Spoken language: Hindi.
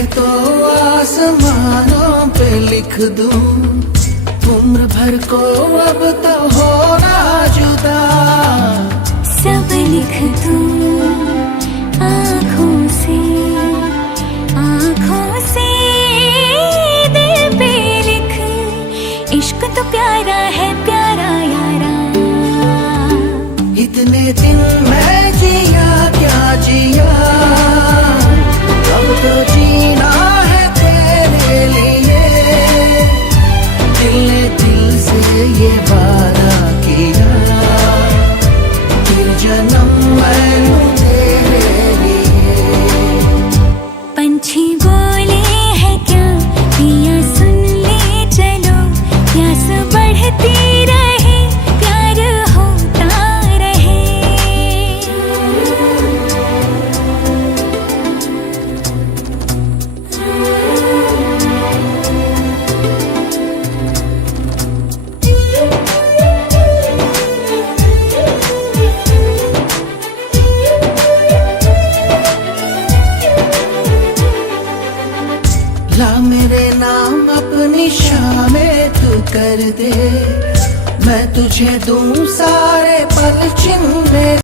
चाहे तो आसमानों पे लिख दूं, उम्र भर को अब तो होना जुदा। सब लिख दूं आँखों से, आँखों से दिल पे लिख, इश्क तो प्यारा है प्यारा यारा। इतने दिन मैं जिया क्या जिया, अब तो जीना है तेरे लिए। दिल ने दिल से ये वादा किया, फिर जन्म मैं लूं तेरे लिए। पंछी बोले है क्या पिया सुन ले चलो, प्यास बढ़ती रहे प्यार होता रहे। ला मेरे नाम अपनी शामें तू कर दे, मैं तुझे दूं सारे पल छिन में।